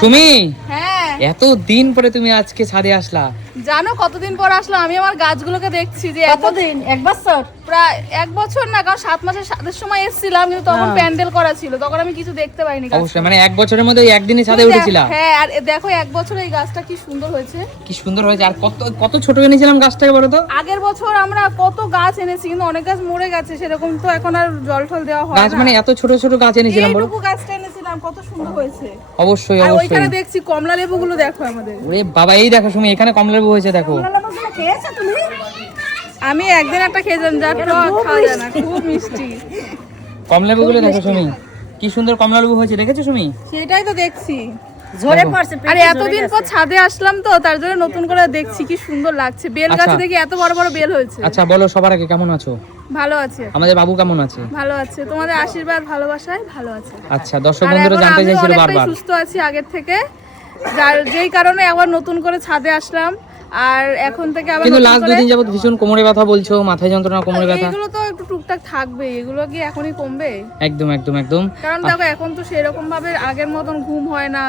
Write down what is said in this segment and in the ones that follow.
সুমি, হ্যাঁ এত দিন পরে তুমি আজকে ছাদে আসলা। জানো কতদিন পর আসলাম? আমি আমার গাছগুলোকে দেখছি যে কতদিন? 1 বছর? প্রায় 1 বছর না, কারণ 7 মাসের সাথে সময় এসেছিলাম, কিন্তু তখন প্যান্ডেল করা ছিল, তখন আমি কিছু দেখতে পাইনি। অবশ্যই, মানে 1 বছরের মধ্যে ওই একদিনই ছাদে উঠেছিলা। হ্যাঁ, আর দেখো 1 বছরে এই গাছটা কি সুন্দর হয়েছে, কি সুন্দর হয়েছে। আর কত কত ছোট এনেছিলাম গাছটাকে বলো তো। আগের বছর আমরা কত গাছ এনেছি, কিন্তু অনেক গাছ মরে গেছে, সেরকম তো এখন আর জল টল দেওয়া হয় না। গাছ মানে এত ছোট ছোট গাছ এনেছিলাম বলো। এইটুকু গাছটা এনেছিলাম, কত সুন্দর হয়েছে। অবশ্যই আর অবশ্যই। ওইখানে দেখছি কমলা লেবুগুলো, দেখো আমাদের। ওরে বাবা, এই দেখো সুমি, এখানে কমলা লেবু হয়েছে দেখো। খেয়েছো তুমি? আমি একদিন একটা খেয়েছিলাম, যা টক খাওয়া যায় না, খুব মিষ্টি। কমলা লেবুগুলো দেখো সুমি, কি সুন্দর কমলা লেবু হয়েছে, দেখেছো সুমি? সেটাই তো দেখছি। ঝরে পড়ছে। আর এতদিন পর ছাদে আসলাম তো, তার জন্য নতুন করে দেখছি কি সুন্দর লাগছে। বেল গাছে দেখি এত বড় বড় বেল হয়েছে। আচ্ছা বলো, সবার আগে কেমন আছো? ভালো আছে, আমাদের বাবু কেমন আছে? ভালো আছে, তোমাদের আশীর্বাদ ভালোবাসায় ভালো আছে। আচ্ছা, দর্শক বন্ধুরা জানতে চাইছিল বারবার। সুস্থ আছি আগের থেকে, যেই কারণে আবার নতুন করে ছাদে আসলাম। আর এখন থেকে আবার কিন্তু লাস্ট 2 দিন যাবত ভীষণ কোমরে ব্যথা বলছো, মাথায় যন্ত্রণা, কোমরে ব্যথা। এগুলো তো একটু টুকটাক থাকবে, এগুলো কি এখনই কমবে? একদম একদম একদম। কারণ দেখো এখন তো সেরকম ভাবে আগের মতন ঘুম হয় না,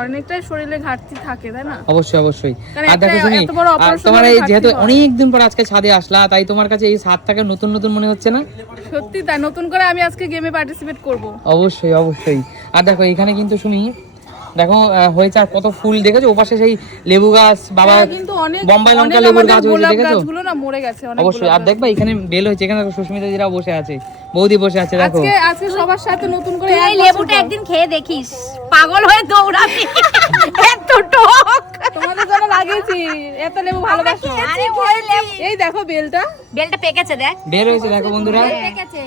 অনেকটাই শরীরে ঘাটতি থাকে, তাই না? অবশ্যই অবশ্যই। কারণ আর দেখো শুনি, এত বড় অপারেশন তোমার এই যেহেতু ঘাটতি হয়। অনেক দিন পর আজকে ছাদে আসলা, তাই তোমার কাছে এই ছাদটাকে নতুন নতুন মনে হচ্ছে না? সত্যি তাই, নতুন করে আমি আজকে গেমে পার্টিসিপেট করব। অবশ্যই অবশ্যই। আর দেখো এখানে কিন্তু শুনি, দেখো হয়েছে আর কত ফুল দেখেছো, ওপাশে সেই লেবু গাছ, বাবা কিন্তু অনেক বোম্বাই লঙ্কা অনেক লেবুর আমাদের গাছ হয়েছে গোলাপ দেখেছো? গাছগুলো না মরে গেছে অনেক। অবশ্যই। আর দেখবা এখানে বেল হয়েছে, এখানে দেখো সুস্মিতা দিরা বসে আছে, বৌদি বসে আছে দেখো। আজকে আজকে সবার সাথে নতুন করে এই লেবুটা একদিন খেয়ে দেখিস, পাগল হয়ে দৌড়াবি। এত টক। তোমাদের জন্য লাগিয়েছি, এত লেবু ভালোবাসো। আরে ওই লেবু, এই দেখো বেলটা, বেলটা পেকেছে দেখ। বের হয়েছে দেখো বন্ধুরা,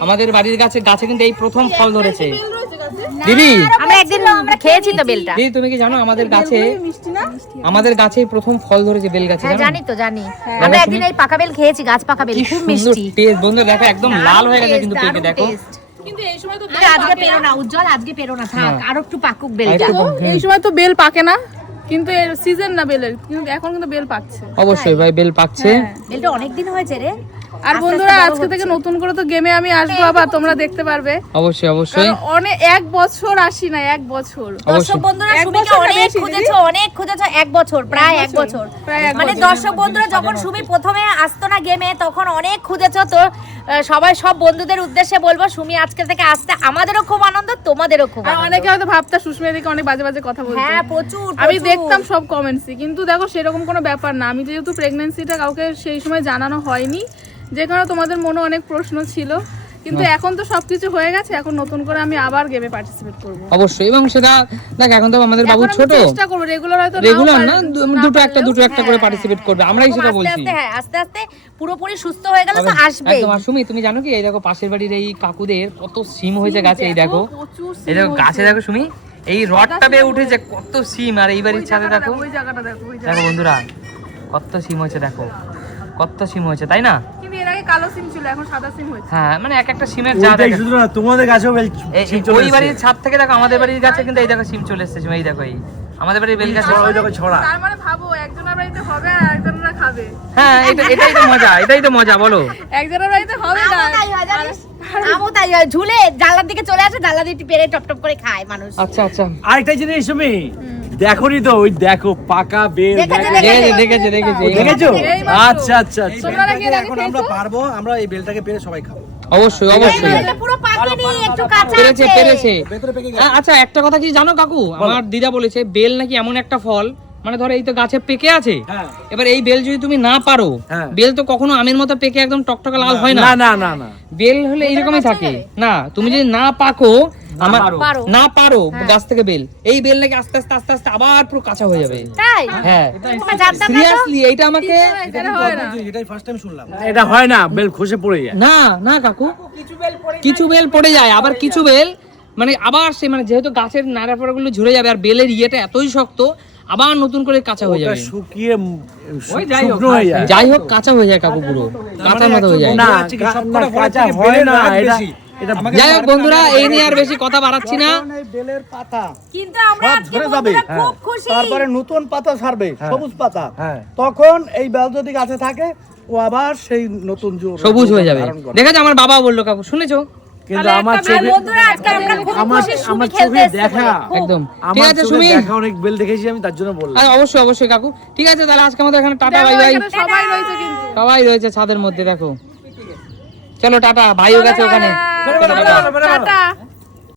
আমাদের বাড়ির গাছে কিন্তু এই প্রথম ফল ধরেছে। বেল রয়েছে গাছে, দিদি আমরা একদিন খেয়েছি তো বেলটা। দিদি তুমি কি জানো আমাদের গাছে, মিষ্টি না? আমাদের গাছে প্রথম ফল ধরেছে বেল গাছে, হ্যাঁ জানো? জানি তো, জানি। আমরা একদিন এই পাকা বেল খেয়েছি, গাছ পাকা বেল, কি খুব সুন্দর মিষ্টি। টেস্ট বন্ধুরা, দেখো একদম লাল হয়ে গেছে কিন্তু পেকে, দেখো। কিন্তু এই সময় তো আজকে পেরো না উজ্জ্বল, আজকে পেরো না, থাক আর একটু পাকুক বেলটা। আরেকটু এই সময় তো বেল পাকে না, কিন্তু এর সিজন না বেলের, কিন্তু এখন কিন্তু বেল পাকছে। অবশ্যই ভাই, বেল পাকছে। বেলটা অনেক দিন হয়েছে রে। আর বন্ধুরা আজকে থেকে নতুন করে তো গেমে আমি আসবো, আবার তোমরা দেখতে পারবে। অবশ্যই অবশ্যই কারণ অনেক 1 বছর আসি না, 1 বছর। দর্শক বন্ধুরা এক সুমিকে বছর অনেক বেশি, খুঁজেছো, অনেক খুঁজেছো, 1 বছর, প্রায় 1 বছর। প্রায় 1 মানে বছর। দর্শক বন্ধুরা যখন সুমি প্রথমে আসতো না গেমে, তখন অনেক খুঁজেছো। তো সব বন্ধুদের উদ্দেশ্যে বলবো, সুমি আজকে থেকে আসতে আমাদেরও খুব আনন্দ, তোমাদেরও খুব আর আনন্দ। অনেকে হয়তো ভাবতা সুস্মিতা দিকে অনেক বাজে বাজে কথা বলতো। হ্যাঁ প্রচুর আমি প্রচুর। দেখতাম সব কমেন্টসই, কিন্তু দেখো সেরকম কোনো ব্যাপার না। আমি যেহেতু প্রেগন্যান্সিটা কাউকে সেই সময় জানানো হয়নি, যে কারণে তোমাদের মনে অনেক প্রশ্ন ছিল, কিন্তু এখন তো সবকিছু হয়ে গেছে। এখন নতুন করে আমি আবার গেমে পার্টিসিপেট করব। অবশ্যই। এবং সেটা দেখ, এখন তো আমাদের বাবু এখন আমি ছোট, চেষ্টা করব রেগুলার, হয়তো রেগুলার না, দুটো একটা করে পার্টিসিপেট করবে, আমরাই সেটা আস্তে বলছি। আস্তে, হ্যাঁ আস্তে আস্তে পুরোপুরি সুস্থ হয়ে গেলে তো আসবে। একদম। আর সুমি তুমি জানো কি, এই দেখো পাশের বাড়ির এই কাকুদের কত সিম হয়েছে গাছে, এই দেখো, এই দেখো গাছে দেখো সুমি, এই রডটা বেয়ে উঠেছে কত সিম। আর এই বাড়ির ছাদে দেখো, ওই জায়গাটা দেখো, ওই দেখো বন্ধুরা কত সিম হয়েছে, দেখো কত সিম হয়েছে, তাই না? কিন্তু এর আগে কালো সিম ছিল, এখন সাদা সিম হয়েছে। হ্যাঁ, মানে এক একটা সিমের জাত। শুধু না, তোমাদের গাছেও ওই বাড়ির ছাদ থেকে দেখো আমাদের বাড়ির গাছে কিন্তু এই দেখো সিম চলে এসেছে। এই দেখো এই আমাদের বাড়ির বেল গাছে। ওই দেখো ছড়া। তার মানে ভাবো একজনের বাড়িতে হবে আর একজনেরা খাবে। হ্যাঁ, এটাই তো মজা, এটাই তো মজা, বলো। একজনের বাড়িতে হবে না, আমও তাই হয় জানিস, আমও তাই হয়, ঝুলে জানলার দিকে চলে আসে, জানলা দিয়ে পেরে টপ টপ করে খায় মানুষ। আচ্ছা আচ্ছা, আরেকটা জিনিস তুমি দেখোনি তো, ওই দেখো পাকা বেল। দেখেছে, দেখেছে দেখেছে। দেখেছো? এই মাত্র। আচ্ছা আচ্ছা আচ্ছা। তোমরা নাকি এর আগে এখন আমরা খেয়েছো? পারবো, আমরা এই বেলটাকে পেরে সবাই খাবো। অবশ্যই অবশ্যই, এটা পুরো পাকেনি, একটু কাঁচা পেরেছে আছে। পেরেছে। ভেতরে পেকে গেছে। আচ্ছা, একটা কথা কি জানো কাকু, আমার দিদা বলেছে বেল নাকি এমন একটা ফল, মানে ধরো এই তো গাছে পেকে আছে, হ্যাঁ। এবার এই বেল যদি তুমি না পারো, হ্যাঁ। বেল তো কখনো আমের মতো পেকে একদম টকটকে লাল হয় না। না না না না, বেল হলে এইরকমই থাকে না, তুমি যদি না পাকো, আমার পারো। না পারো গাছ থেকে বেল, এই বেল নাকি আস্তে আস্তে আস্তে আস্তে আবার পুরো কাঁচা হয়ে যাবে। তাই হ্যাঁ তোমরা জানতাম না তো? সিরিয়াসলি, এইটা আমাকে এটা হয় না। এটাই ফার্স্ট টাইম শুনলাম। এটা হয় না, বেল খসে পড়ে যায়। না না কাকু, কিছু বেল পড়ে যায়, আবার কিছু বেল মানে আবার সে মানে যেহেতু গাছের নাড়াপাড়া গুলো ঝরে যাবে, আর বেলের ইয়েটা এতই শক্ত, আবার নতুন করে কাঁচা হয়ে ওটা যাবে। শুকিয়ে যাই হোক, শুকনো হয়ে যায়। যাই হোক কাঁচা হয়ে যায় কাকু, পুরো কাঁচার মতো হয়ে যায়। না সবকটা ফলের কাঁচা থেকে হয় বেলের না, রাগ এটা বেশি। এটা যাই হোক বন্ধুরা, এই নিয়ে আর বেশি কথা বাড়াচ্ছি না। এই বেলের পাতা কিন্তু আমরা সব আজকে ঝরে যাবে। বন্ধুরা খুব খুশি। তারপরে নতুন পাতা ছাড়বে, হ্যাঁ। সবুজ পাতা। হ্যাঁ। তখন এই বেল যদি গাছে থাকে, ও আবার সেই নতুন সবুজ হয়ে যাবে। ধারণ করে। দেখেছো, আমার বাবা বললো কাকু, শুনেছো? কিন্তু তাহলে আমার একটা চোখে আর বন্ধুরা আজকে আমরা খুব আমার খুশি সুমি আমার খেলতে চোখে এসেছে দেখা বলে, খুব। একদম ঠিক আমার আছে চোখে সুমি দেখা অনেক বেল দেখেছি আমি, তার জন্য বললাম। আরে অবশ্যই অবশ্যই কাকু, ঠিক আছে তাহলে আজকে আমাদের এখানে টাটা, দেখো বাই বাই। এখানে সবাই রয়েছে কিন্তু সবাই রয়েছে ছাদের মধ্যে, দেখো চলো টাটা, ভাইও গেছে ওখানে। টাটা